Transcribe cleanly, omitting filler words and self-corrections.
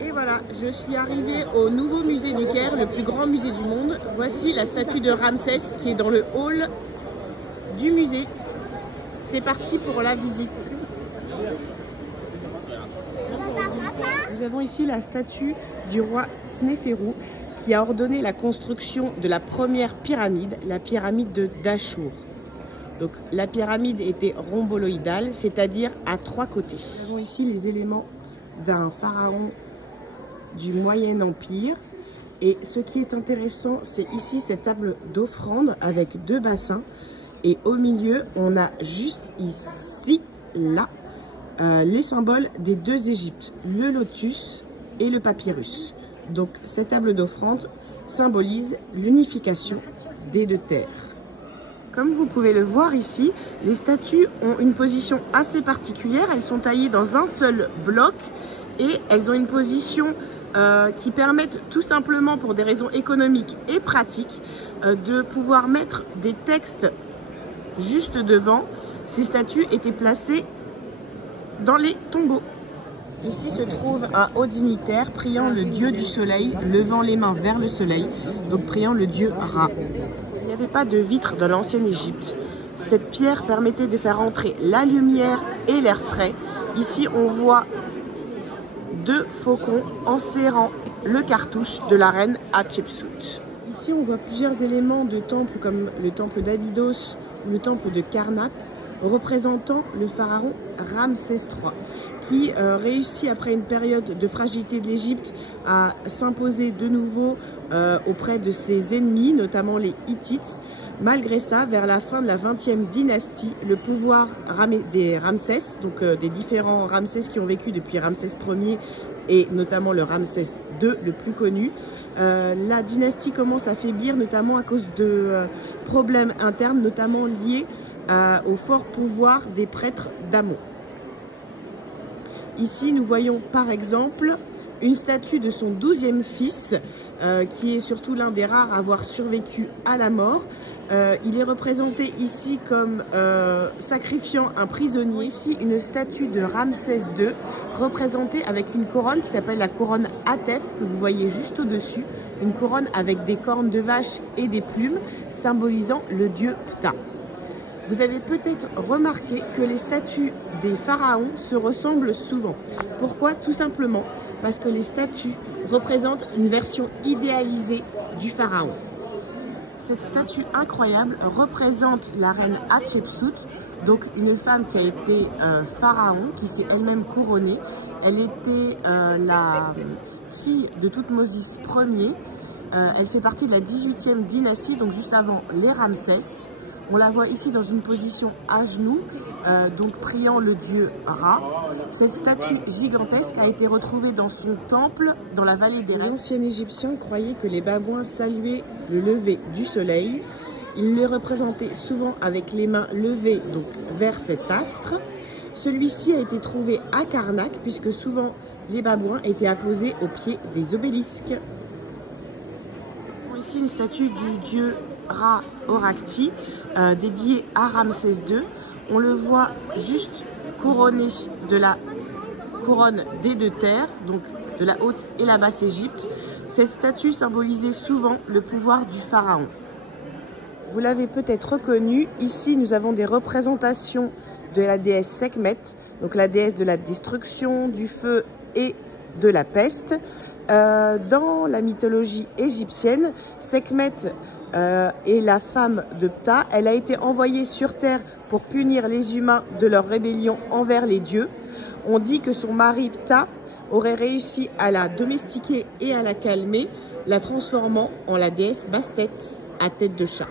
Et voilà, je suis arrivée au nouveau musée du Caire, le plus grand musée du monde. Voici la statue de Ramsès qui est dans le hall du musée. C'est parti pour la visite. Nous avons ici la statue du roi Snéferou qui a ordonné la construction de la première pyramide, la pyramide de Dachour. Donc la pyramide était rhomboïdale, c'est-à-dire à 3 côtés. Nous avons ici les éléments d'un pharaon du Moyen Empire. Et ce qui est intéressant, c'est ici cette table d'offrande avec 2 bassins. Et au milieu, on a juste ici, là, les symboles des 2 Égyptes, le lotus et le papyrus. Donc cette table d'offrande symbolise l'unification des 2 terres. Comme vous pouvez le voir ici, les statues ont une position assez particulière. Elles sont taillées dans un seul bloc et elles ont une position qui permettent tout simplement, pour des raisons économiques et pratiques, de pouvoir mettre des textes juste devant. Ces statues étaient placées dans les tombeaux. Ici se trouve un haut dignitaire priant le dieu du soleil, levant les mains vers le soleil, donc priant le dieu Ra. Il n'y avait pas de vitres dans l'ancienne Égypte. Cette pierre permettait de faire entrer la lumière et l'air frais. Ici, on voit 2 faucons enserrant le cartouche de la reine Hatshepsut. Ici, on voit plusieurs éléments de temples comme le temple d'Abydos ou le temple de Karnak, représentant le pharaon Ramsès III, qui réussit après une période de fragilité de l'Égypte à s'imposer de nouveau auprès de ses ennemis, notamment les Hittites. Malgré ça, vers la fin de la 20e dynastie, le pouvoir des Ramsès, donc des différents Ramsès qui ont vécu depuis Ramsès Ier et notamment le Ramsès II, le plus connu, la dynastie commence à faiblir, notamment à cause de problèmes internes, notamment liés au fort pouvoir des prêtres d'Amon. Ici, nous voyons par exemple une statue de son 12e fils, qui est surtout l'un des rares à avoir survécu à la mort. Il est représenté ici comme sacrifiant un prisonnier. Ici, une statue de Ramsès II, représentée avec une couronne qui s'appelle la couronne Atef, que vous voyez juste au-dessus. Une couronne avec des cornes de vache et des plumes, symbolisant le dieu Ptah. Vous avez peut-être remarqué que les statues des pharaons se ressemblent souvent. Pourquoi? Tout simplement parce que les statues représentent une version idéalisée du pharaon. Cette statue incroyable représente la reine Hatshepsut, donc une femme qui a été pharaon, qui s'est elle-même couronnée. Elle était la fille de Thoutmôsis Ier. Elle fait partie de la 18e dynastie, donc juste avant les Ramsès. On la voit ici dans une position à genoux, donc priant le dieu Ra. Cette statue gigantesque a été retrouvée dans son temple, dans la vallée des Reines. L'ancien Égyptien croyait que les babouins saluaient le lever du soleil. Il les représentait souvent avec les mains levées donc vers cet astre. Celui-ci a été trouvé à Karnak, puisque souvent les babouins étaient apposés au pied des obélisques. Ici une statue du dieu Ra Horakhti, dédié à Ramsès II. On le voit juste couronné de la couronne des 2 terres, donc de la haute et la basse Égypte. Cette statue symbolisait souvent le pouvoir du pharaon. Vous l'avez peut-être reconnu, ici nous avons des représentations de la déesse Sekhmet, donc la déesse de la destruction, du feu et de la peste. Dans la mythologie égyptienne, Sekhmet est la femme de Ptah. Elle a été envoyée sur terre pour punir les humains de leur rébellion envers les dieux. On dit que son mari Ptah aurait réussi à la domestiquer et à la calmer, la transformant en la déesse Bastet à tête de chat.